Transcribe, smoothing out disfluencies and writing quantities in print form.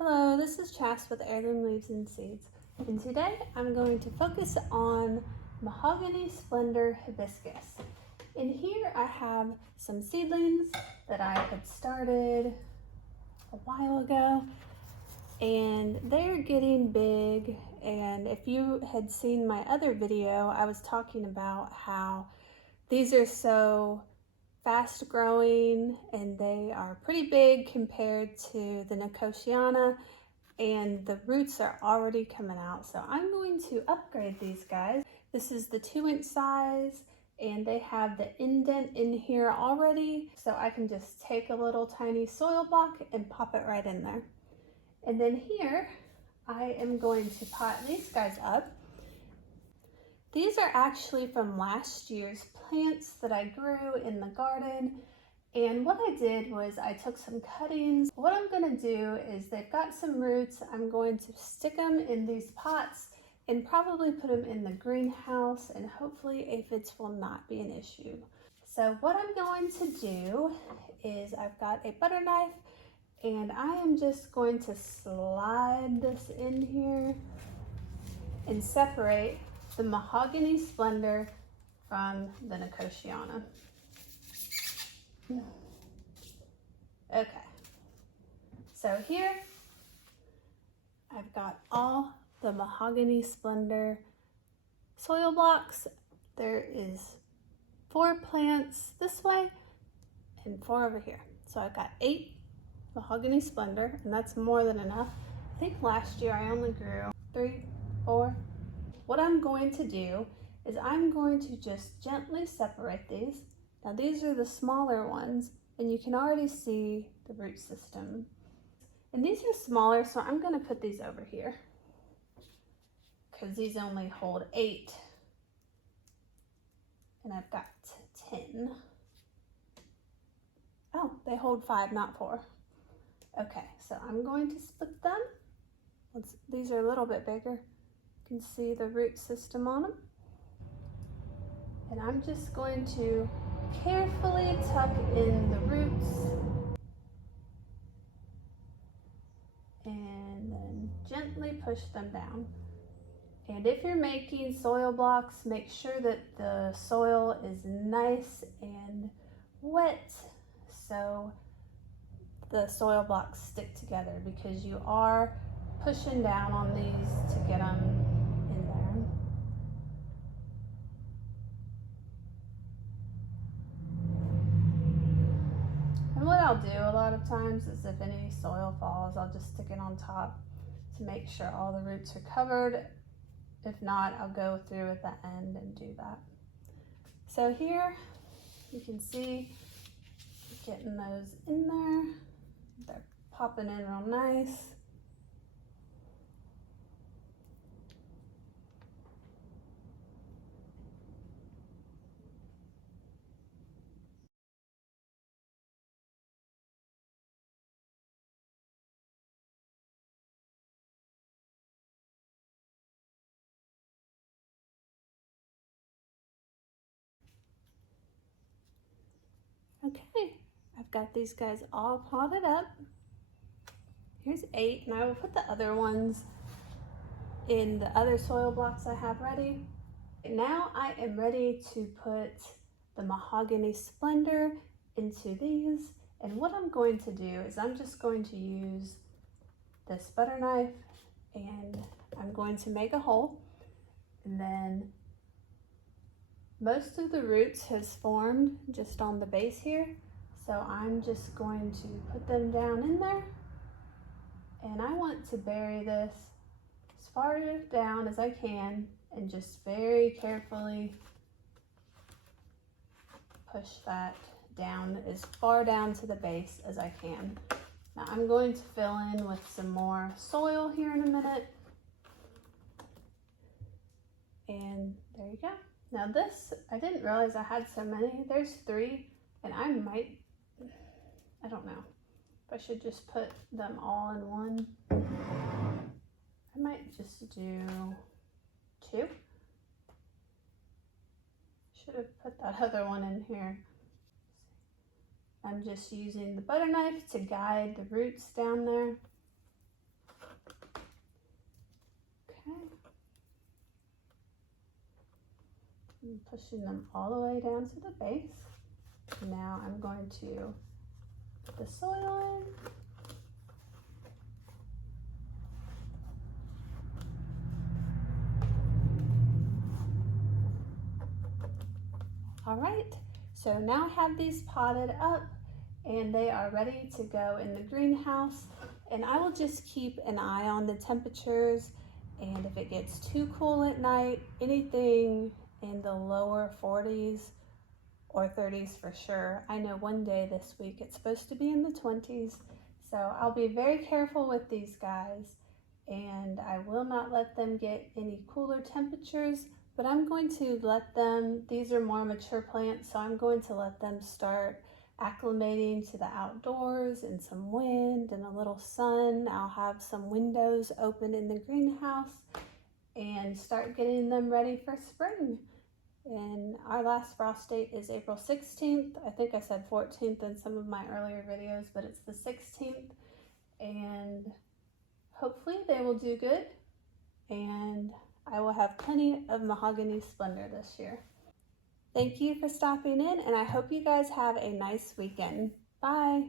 Hello, this is Chas with Heirloom Leaves and Seeds, and today I'm going to focus on Mahogany Splendor Hibiscus. In here I have some seedlings that I had started a while ago, and they're getting big. And if you had seen my other video, I was talking about how these are so fast growing and they are pretty big compared to the Nicotiana, and the roots are already coming out. So I'm going to upgrade these guys. This is the 2-inch size and they have the indent in here already, so I can just take a little tiny soil block and pop it right in there. And then here I am going to pot these guys up. These are actually from last year's plants that I grew in the garden. And what I did was I took some cuttings. What I'm gonna do is they've got some roots. I'm going to stick them in these pots and probably put them in the greenhouse, and hopefully aphids will not be an issue. So what I'm going to do is I've got a butter knife and I am just going to slide this in here and separate the Mahogany Splendor from the Nicotiana. Okay, so here I've got all the Mahogany Splendor soil blocks. There is 4 plants this way and 4 over here. So I've got 8 Mahogany Splendor, and that's more than enough. I think last year I only grew 3, 4. What I'm going to do is I'm going to just gently separate these. Now these are the smaller ones, and you can already see the root system. And these are smaller, so I'm going to put these over here because these only hold 8. And I've got 10. Oh, they hold 5, not 4. Okay, so I'm going to split them. These are a little bit bigger. You can see the root system on them. And I'm just going to carefully tuck in the roots and then gently push them down. And if you're making soil blocks, make sure that the soil is nice and wet so the soil blocks stick together, because you are pushing down on these to get them in there. And what I'll do a lot of times is if any soil falls, I'll just stick it on top to make sure all the roots are covered. If not, I'll go through at the end and do that. So here you can see getting those in there. They're popping in real nice. Okay, I've got these guys all potted up. Here's 8, and I will put the other ones in the other soil blocks I have ready. Now I am ready to put the Mahogany Splendor into these, and what I'm going to do is I'm just going to use this butter knife and I'm going to make a hole, and then most of the roots has formed just on the base here, so I'm just going to put them down in there, and I want to bury this as far down as I can and just very carefully push that down as far down to the base as I can. Now I'm going to fill in with some more soil here in a minute, and there you go. Now this, I didn't realize I had so many. There's 3, and I don't know if I should just put them all in one. I might just do 2. Should have put that other one in here. I'm just using the butter knife to guide the roots down there. I'm pushing them all the way down to the base. Now I'm going to put the soil in. All right, so now I have these potted up and they are ready to go in the greenhouse, and I will just keep an eye on the temperatures, and if it gets too cool at night, anything in the lower 40s or 30s for sure. I know one day this week it's supposed to be in the 20s, so I'll be very careful with these guys, and I will not let them get any cooler temperatures, but I'm going to let them, these are more mature plants, so I'm going to let them start acclimating to the outdoors and some wind and a little sun. I'll have some windows open in the greenhouse and start getting them ready for spring. And our last frost date is April 16th. I think I said 14th in some of my earlier videos, but it's the 16th. And hopefully they will do good. And I will have plenty of Mahogany Splendor this year. Thank you for stopping in, and I hope you guys have a nice weekend. Bye.